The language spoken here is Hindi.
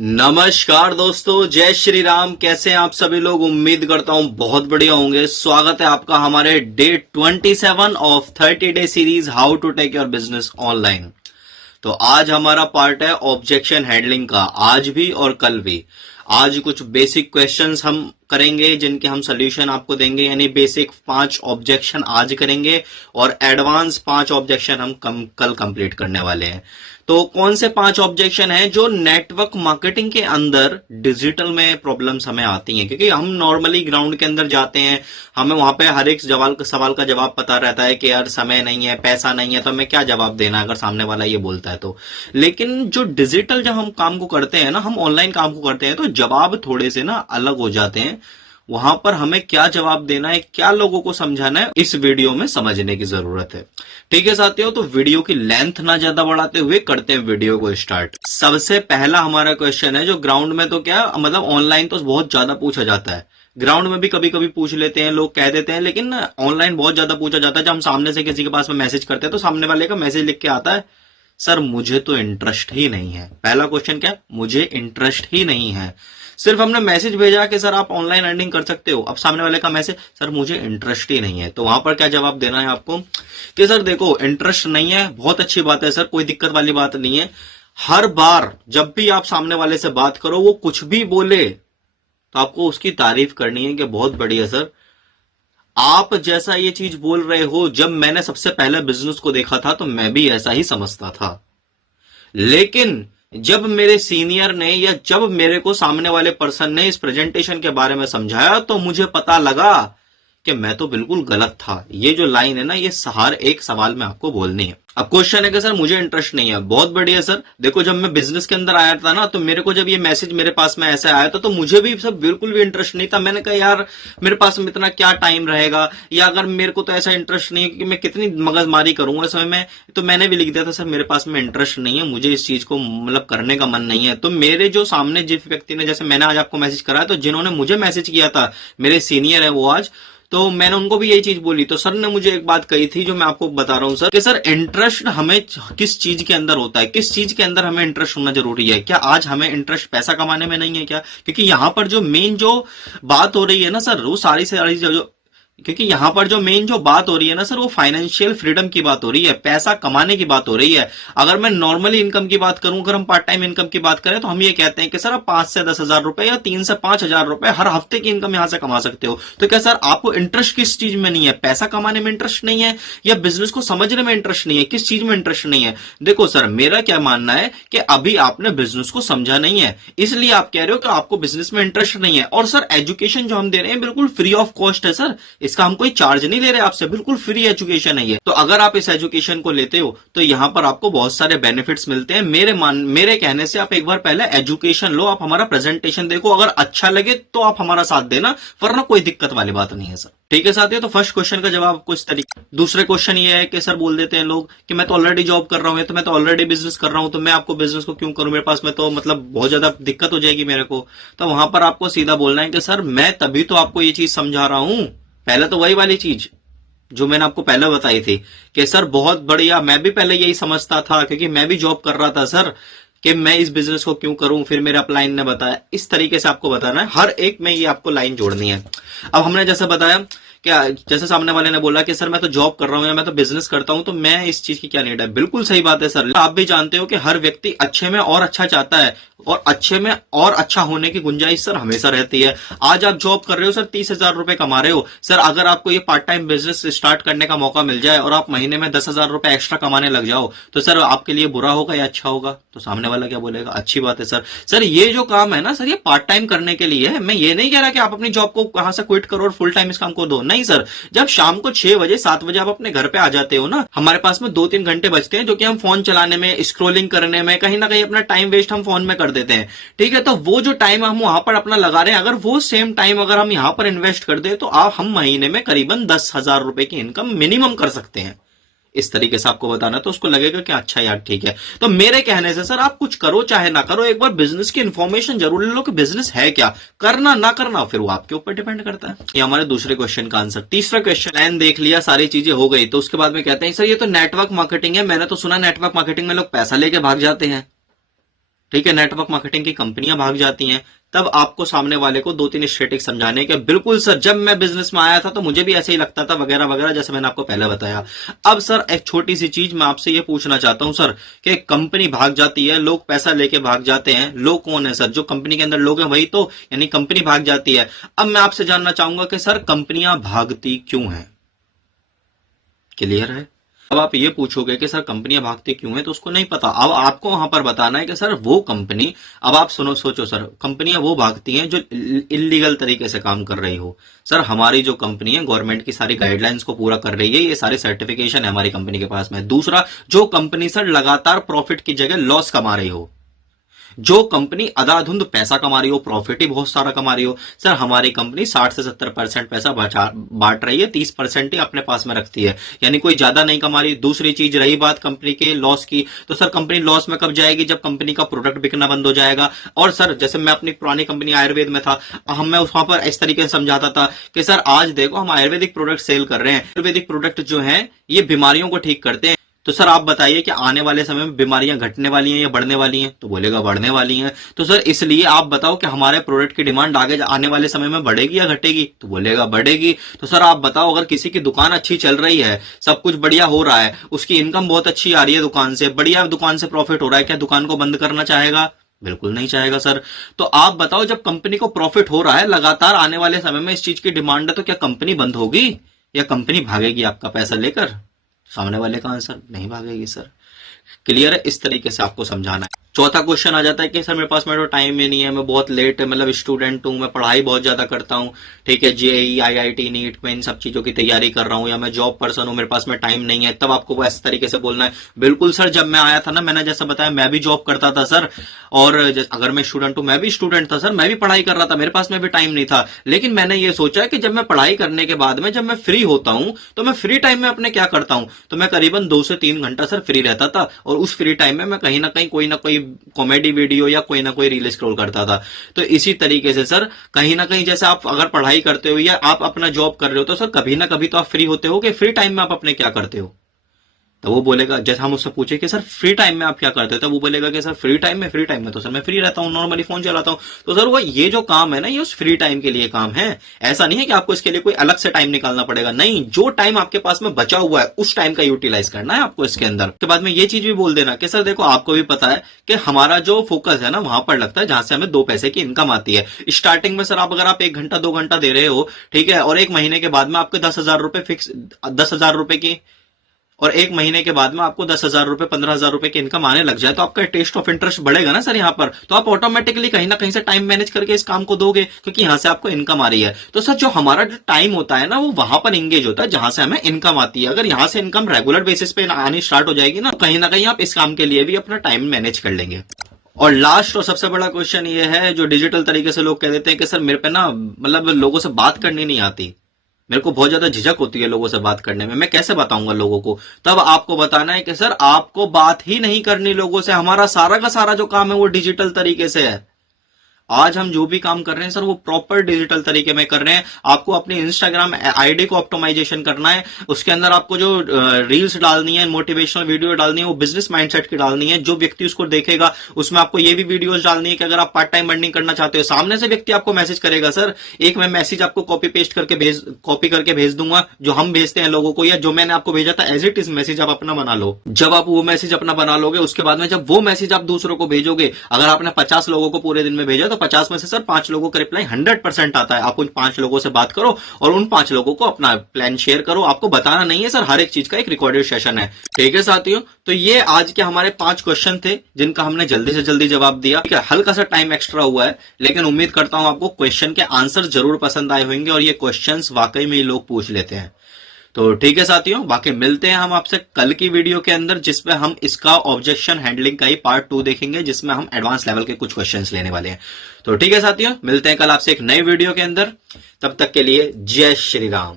नमस्कार दोस्तों, जय श्री राम। कैसे हैं आप सभी लोग? उम्मीद करता हूं बहुत बढ़िया होंगे। स्वागत है आपका हमारे day 27 of 30 day series how to take your business online. तो आज हमारा पार्ट है ऑब्जेक्शन हैंडलिंग का, आज भी और कल भी। आज कुछ बेसिक क्वेश्चंस हम करेंगे जिनके हम सोल्यूशन आपको देंगे, यानी बेसिक 5 ऑब्जेक्शन आज करेंगे और एडवांस 5 ऑब्जेक्शन हम कल कंप्लीट करने वाले हैं। तो कौन से 5 ऑब्जेक्शन हैं जो नेटवर्क मार्केटिंग के अंदर डिजिटल में प्रॉब्लम्स हमें आती हैं? क्योंकि हम नॉर्मली ग्राउंड के अंदर जाते हैं, हमें वहां पे हर एक सवाल का जवाब पता रहता है कि यार समय नहीं है, पैसा नहीं है, तो हमें क्या जवाब देना अगर सामने वाला ये बोलता है तो। लेकिन जो डिजिटल जब हम काम को करते हैं ना, हम ऑनलाइन काम को करते हैं, तो जवाब थोड़े से ना अलग हो जाते हैं। वहां पर हमें क्या जवाब देना है, क्या लोगों को समझाना है, इस वीडियो में समझने की जरूरत है। ठीक है साथियों, तो वीडियो की लेंथ ना ज्यादा बढ़ाते हुए करते हैं वीडियो को स्टार्ट। सबसे पहला हमारा क्वेश्चन है, जो ग्राउंड में तो क्या मतलब ऑनलाइन तो बहुत ज्यादा पूछा जाता है, ग्राउंड में भी कभी कभी पूछ लेते हैं लोग, कह देते हैं, लेकिन ऑनलाइन बहुत ज्यादा पूछा जाता है। जब हम सामने से किसी के पास में मैसेज करते हैं तो सामने वाले का मैसेज लिख के आता है, सर मुझे तो इंटरेस्ट ही नहीं है। पहला क्वेश्चन क्या? मुझे इंटरेस्ट ही नहीं है। सिर्फ हमने मैसेज भेजा कि सर आप ऑनलाइन अर्निंग कर सकते हो, अब सामने वाले का मैसेज, सर मुझे इंटरेस्ट ही नहीं है। तो वहां पर क्या जवाब देना है आपको कि सर देखो इंटरेस्ट नहीं है, बहुत अच्छी बात है सर, कोई दिक्कत वाली बात नहीं है। हर बार जब भी आप सामने वाले से बात करो, वो कुछ भी बोले तो आपको उसकी तारीफ करनी है कि बहुत बढ़िया सर, आप जैसा ये चीज बोल रहे हो, जब मैंने सबसे पहले बिजनेस को देखा था तो मैं भी ऐसा ही समझता था, लेकिन जब मेरे सीनियर ने या जब मेरे को सामने वाले पर्सन ने इस प्रेजेंटेशन के बारे में समझाया तो मुझे पता लगा कि मैं तो बिल्कुल गलत था। ये जो लाइन है ना, ये हर एक सवाल में आपको बोलनी है। अब क्वेश्चन है कि सर मुझे इंटरेस्ट नहीं है, बहुत बढ़िया सर। देखो जब मैं बिजनेस के अंदर आया था ना, तो मेरे को जब ये मैसेज मेरे पास में ऐसे आया था तो मुझे भी सब बिल्कुल भी इंटरेस्ट नहीं था। मैंने कहा यार मेरे पास में इतना क्या टाइम रहेगा, या अगर मेरे को तो ऐसा इंटरेस्ट नहीं है कि मैं कितनी मगजमारी करूंगा इस समय में, तो मैंने भी लिख दिया था सर मेरे पास में इंटरेस्ट नहीं है, मुझे इस चीज को मतलब करने का मन नहीं है। तो मेरे जो सामने जिस व्यक्ति ने, जैसे मैंने आज आपको मैसेज करा, तो जिन्होंने मुझे मैसेज किया था, मेरे सीनियर है वो आज, तो मैंने उनको भी यही चीज बोली। तो सर ने मुझे एक बात कही थी जो मैं आपको बता रहा हूं सर, कि सर इंटरेस्ट हमें किस चीज के अंदर होता है, किस चीज के अंदर हमें इंटरेस्ट होना जरूरी है। क्या आज हमें इंटरेस्ट पैसा कमाने में नहीं है क्या? क्योंकि यहां पर जो मेन जो बात हो रही है ना सर, वो सारी जो क्योंकि यहां पर जो मेन जो बात हो रही है ना सर, वो फाइनेंशियल फ्रीडम की बात हो रही है, पैसा कमाने की बात हो रही है। अगर मैं नॉर्मली इनकम की बात करूं, अगर हम पार्ट टाइम इनकम की बात करें, तो हम ये कहते हैं कि सर आप 5 से 10 हजार रुपए या 3 से 5 हजार रुपए हर हफ्ते की इनकम यहां से कमा सकते हो। तो क्या सर आपको इंटरेस्ट किस चीज में नहीं है? पैसा कमाने में इंटरेस्ट नहीं है, या बिजनेस को समझने में इंटरेस्ट नहीं है? किस चीज में इंटरेस्ट नहीं है? देखो सर मेरा क्या मानना है कि अभी आपने बिजनेस को समझा नहीं है, इसलिए आप कह रहे हो कि आपको बिजनेस में इंटरेस्ट नहीं है। और सर एजुकेशन जो हम दे रहे हैं बिल्कुल फ्री ऑफ कॉस्ट है सर, इसका हम कोई चार्ज नहीं ले रहे आपसे, बिल्कुल फ्री एजुकेशन है ये। तो अगर आप इस एजुकेशन को लेते हो तो यहां पर आपको बहुत सारे बेनिफिट्स मिलते हैं। मेरे कहने से आप एक बार पहले एजुकेशन लो, आप हमारा प्रेजेंटेशन देखो, अगर अच्छा लगे तो आप हमारा साथ देना, वरना कोई दिक्कत वाली बात नहीं है सर। ठीक है साथियों, तो फर्स्ट क्वेश्चन का जवाब कुछ तरीके। दूसरे क्वेश्चन ये है कि सर बोल देते हैं लोग कि मैं तो ऑलरेडी जॉब कर रहा हूं, तो मैं तो ऑलरेडी बिजनेस कर रहा हूं, तो मैं आपको बिजनेस को क्यों करूं, मेरे पास में तो मतलब बहुत ज्यादा दिक्कत हो जाएगी मेरे को। तो वहां पर आपको सीधा बोलना है कि सर मैं तभी तो आपको ये चीज समझा रहा हूं, पहले तो वही वाली चीज जो मैंने आपको पहले बताई थी कि सर बहुत बढ़िया, मैं भी पहले यही समझता था क्योंकि मैं भी जॉब कर रहा था सर, कि मैं इस बिजनेस को क्यों करूं। फिर मेरे अपलाइन ने बताया, इस तरीके से आपको बताना है, हर एक में ये आपको लाइन जोड़नी है। अब हमने जैसे बताया क्या, जैसे सामने वाले ने बोला कि सर मैं तो जॉब कर रहा हूं या मैं तो बिजनेस करता हूं, तो मैं इस चीज की क्या नीड है? बिल्कुल सही बात है सर। आप भी जानते हो कि हर व्यक्ति अच्छे में और अच्छा चाहता है, और अच्छे में और अच्छा होने की गुंजाइश सर हमेशा रहती है। आज आप जॉब कर रहे हो सर, 30 हजार रुपए कमा रहे हो सर, अगर आपको ये पार्ट टाइम बिजनेस स्टार्ट करने का मौका मिल जाए और आप महीने में 10 हजार रुपए एक्स्ट्रा कमाने लग जाओ, तो सर आपके लिए बुरा होगा या अच्छा होगा? तो सामने वाला क्या बोलेगा? अच्छी बात है सर। सर ये जो काम है ना सर, ये पार्ट टाइम करने के लिए है। मैं ये नहीं कह रहा कि आप अपनी जॉब को कहां से क्विट करो और फुल टाइम इस काम को दो, नहीं सर। जब शाम को 6 बजे 7 बजे आप अपने घर पे आ जाते हो ना, हमारे पास में 2-3 घंटे बचते हैं जो कि हम फोन चलाने में, स्क्रोलिंग करने में, कहीं ना कहीं अपना टाइम वेस्ट हम फोन में कर देते हैं। ठीक है, तो वो जो टाइम हम वहां पर अपना लगा रहे हैं, अगर वो सेम टाइम अगर हम यहां पर इन्वेस्ट कर दे, तो हम महीने में करीबन 10 हजार रुपए की इनकम मिनिमम कर सकते हैं। इस तरीके से आपको बताना, तो उसको लगेगा कि अच्छा यार ठीक है। तो मेरे कहने से सर आप कुछ करो चाहे ना करो, एक बार बिजनेस की इन्फॉर्मेशन जरूर ले लो कि बिजनेस है क्या, करना ना करना फिर वो आपके ऊपर डिपेंड करता है। ये हमारे दूसरे क्वेश्चन का आंसर। तीसरा क्वेश्चन, लाइन देख लिया, सारी चीजें हो गई, तो उसके बाद में कहते हैं सर ये तो नेटवर्क मार्केटिंग है, मैंने तो सुना नेटवर्क मार्केटिंग में लोग पैसा लेके भाग जाते हैं। ठीक है, नेटवर्क मार्केटिंग की कंपनियां भाग जाती हैं, तब आपको सामने वाले को 2-3 स्ट्रेटेजी समझाने के बिल्कुल सर जब मैं बिजनेस में आया था तो मुझे भी ऐसे ही लगता था वगैरह वगैरह, जैसे मैंने आपको पहले बताया। अब सर एक छोटी सी चीज मैं आपसे ये पूछना चाहता हूं सर कि कंपनी भाग जाती है, लोग पैसा लेके भाग जाते हैं, लोग कौन है सर? जो कंपनी के अंदर लोग हैं वही तो, यानी कंपनी भाग जाती है। अब मैं आपसे जानना चाहूंगा कि सर कंपनियां भागती क्यों हैं? क्लियर है? अब आप ये पूछोगे कि सर कंपनियां भागती क्यों है, तो उसको नहीं पता। अब आपको वहां पर बताना है कि सर वो कंपनी, अब आप सुनो, सोचो सर, कंपनियां वो भागती हैं जो इलीगल तरीके से काम कर रही हो। सर हमारी जो कंपनी है गवर्नमेंट की सारी गाइडलाइंस को पूरा कर रही है, ये सारे सर्टिफिकेशन है हमारी कंपनी के पास में। दूसरा, जो कंपनी सर लगातार प्रॉफिट की जगह लॉस कमा रही हो, जो कंपनी अधाधुंध पैसा कमा रही हो, प्रॉफिट ही बहुत सारा कमा रही हो। सर हमारी कंपनी 60 से 70% पैसा बांट रही है, 30% ही अपने पास में रखती है, यानी कोई ज्यादा नहीं कमा रही। दूसरी चीज, रही बात कंपनी के लॉस की, तो सर कंपनी लॉस में कब जाएगी? जब कंपनी का प्रोडक्ट बिकना बंद हो जाएगा। और सर जैसे मैं अपनी पुरानी कंपनी आयुर्वेद में था, मैं वहां पर इस तरीके से समझाता था कि सर आज देखो हम आयुर्वेदिक प्रोडक्ट सेल कर रहे हैं, आयुर्वेदिक प्रोडक्ट जो है ये बीमारियों को ठीक करते हैं। तो सर आप बताइए कि आने वाले समय में बीमारियां घटने वाली हैं या बढ़ने वाली हैं? तो बोलेगा बढ़ने वाली हैं। तो सर इसलिए आप बताओ कि हमारे प्रोडक्ट की डिमांड आगे आने वाले समय में बढ़ेगी या घटेगी? तो बोलेगा बढ़ेगी। तो सर आप बताओ, अगर किसी की दुकान अच्छी चल रही है, सब कुछ बढ़िया हो रहा है, उसकी इनकम बहुत अच्छी आ रही है दुकान से, बढ़िया दुकान से प्रॉफिट हो रहा है, क्या दुकान को बंद करना चाहेगा? बिल्कुल नहीं चाहेगा सर। तो आप बताओ, जब कंपनी को प्रॉफिट हो रहा है लगातार, आने वाले समय में इस चीज की डिमांड है, तो क्या कंपनी बंद होगी या कंपनी भागेगी आपका पैसा लेकर? सामने वाले का आंसर नहीं भागेगी सर। क्लियर है? इस तरीके से आपको समझाना है। चौथा क्वेश्चन आ जाता है कि सर मेरे पास में तो टाइम ही नहीं है, मैं बहुत लेट मतलब स्टूडेंट हूं, मैं पढ़ाई बहुत ज्यादा करता हूं, ठीक है, जेईई आईआईटी नीट में इन सब चीजों की तैयारी कर रहा हूं, या मैं जॉब पर्सन हूं, मेरे पास में टाइम नहीं है। तब आपको वो इस तरीके से बोलना है। बिल्कुल सर, जब मैं आया था ना, मैंने जैसा बताया मैं भी जॉब करता था सर, और अगर मैं स्टूडेंट हूं, मैं भी स्टूडेंट था सर, मैं भी पढ़ाई कर रहा था, मेरे पास में भी टाइम नहीं था। लेकिन मैंने ये सोचा कि जब मैं पढ़ाई करने के बाद में जब मैं फ्री होता हूं, तो मैं फ्री टाइम में अपने क्या करता हूं, तो मैं करीबन 2 से 3 घंटा सर फ्री रहता था, और उस फ्री टाइम में मैं कहीं ना कहीं कोई ना कोई कॉमेडी वीडियो या कोई ना कोई रील स्क्रॉल करता था। तो इसी तरीके से सर कहीं ना कहीं, जैसे आप अगर पढ़ाई करते हो या आप अपना जॉब कर रहे हो, तो सर कभी ना कभी तो आप फ्री होते हो, कि फ्री टाइम में आप अपने क्या करते हो? तो वो बोलेगा, जैसे हम उससे पूछे कि सर फ्री टाइम में आप क्या करते हो, तो वो बोलेगा कि सर फ्री टाइम में तो सर मैं फ्री रहता हूँ, नॉर्मली फोन चलाता हूँ। तो सर वो ये जो काम है ना, ये उस फ्री टाइम के लिए काम है। ऐसा नहीं है कि आपको इसके लिए कोई अलग से टाइम निकालना पड़ेगा, नहीं, जो टाइम आपके पास में बचा हुआ है उस टाइम का यूटिलाइज करना है आपको इसके अंदर। उसके बाद में ये चीज भी बोल देना कि सर देखो, आपको भी पता है कि हमारा जो फोकस है ना वहां पर लगता है जहां से हमें 2 पैसे की इनकम आती है। स्टार्टिंग में सर अगर आप 1 घंटा 2 घंटा दे रहे हो, ठीक है, और 1 महीने के बाद में आपको 10,000 रुपए फिक्स, 10,000 रुपए की, और 1 महीने के बाद में आपको 10,000 रुपए 15,000 रुपए की इनकम आने लग जाए, तो आपका टेस्ट ऑफ इंटरेस्ट बढ़ेगा ना सर यहाँ पर। तो आप ऑटोमेटिकली कहीं ना कहीं से टाइम मैनेज करके इस काम को दोगे, क्योंकि यहां से आपको इनकम आ रही है। तो सर जो हमारा जो टाइम होता है ना, वो वहां पर एंगेज होता है जहां से हमें इनकम आती है। अगर यहां से इनकम रेगुलर बेसिस पे आनी स्टार्ट हो जाएगी ना, कहीं ना कहीं आप इस काम के लिए भी अपना टाइम मैनेज कर लेंगे। और लास्ट और सबसे बड़ा क्वेश्चन ये है, जो डिजिटल तरीके से लोग कह देते हैं कि सर मेरे पे ना मतलब लोगों से बात करनी नहीं आती, मेरे को बहुत ज्यादा झिझक होती है लोगों से बात करने में, मैं कैसे बताऊंगा लोगों को? तब आपको बताना है कि सर आपको बात ही नहीं करनी लोगों से, हमारा सारा का सारा जो काम है वो डिजिटल तरीके से है। आज हम जो भी काम कर रहे हैं सर वो प्रॉपर डिजिटल तरीके में कर रहे हैं। आपको अपनी इंस्टाग्राम आईडी को ऑप्टिमाइजेशन करना है, उसके अंदर आपको जो रील्स डालनी है, मोटिवेशनल वीडियो डालनी है, वो बिजनेस माइंडसेट की डालनी है। जो व्यक्ति उसको देखेगा उसमें आपको ये भी वीडियोस डालनी है कि अगर आप पार्ट टाइम अर्निंग करना चाहते हो, सामने से व्यक्ति आपको मैसेज करेगा सर, एक मैं मैसेज आपको कॉपी करके भेज दूंगा, जो हम भेजते हैं लोगों को, या जो मैंने आपको भेजा था एज इट इज मैसेज आप अपना बना लो। जब आप वो मैसेज अपना बना लोगे, उसके बाद में जब वो मैसेज आप दूसरों को भेजोगे, अगर आपने 50 लोगों को पूरे दिन में भेजा, तो 50 में से सर 5 लोगों का रिप्लाई 100% आता है। आप उन 5 लोगों से बात करो और उन 5 लोगों को अपना प्लान शेयर करो। आपको बताना नहीं है सर, हर एक चीज का एक रिकॉर्डेड सेशन है। ठीक है साथियों, तो ये आज के हमारे 5 क्वेश्चन थे जिनका हमने जल्दी से जल्दी जवाब दिया। ठीक है, हल्का सा टाइम एक्स्ट्रा हुआ है, लेकिन उम्मीद करता हूं आपको क्वेश्चन के आंसर जरूर पसंद आए होंगे, और ये क्वेश्चन वाकई में लोग पूछ लेते हैं। तो ठीक है साथियों, बाकी मिलते हैं हम आपसे कल की वीडियो के अंदर, जिसमें हम इसका ऑब्जेक्शन हैंडलिंग का ही पार्ट 2 देखेंगे, जिसमें हम एडवांस लेवल के कुछ क्वेश्चंस लेने वाले हैं। तो ठीक है साथियों, मिलते हैं कल आपसे एक नई वीडियो के अंदर। तब तक के लिए जय श्री राम।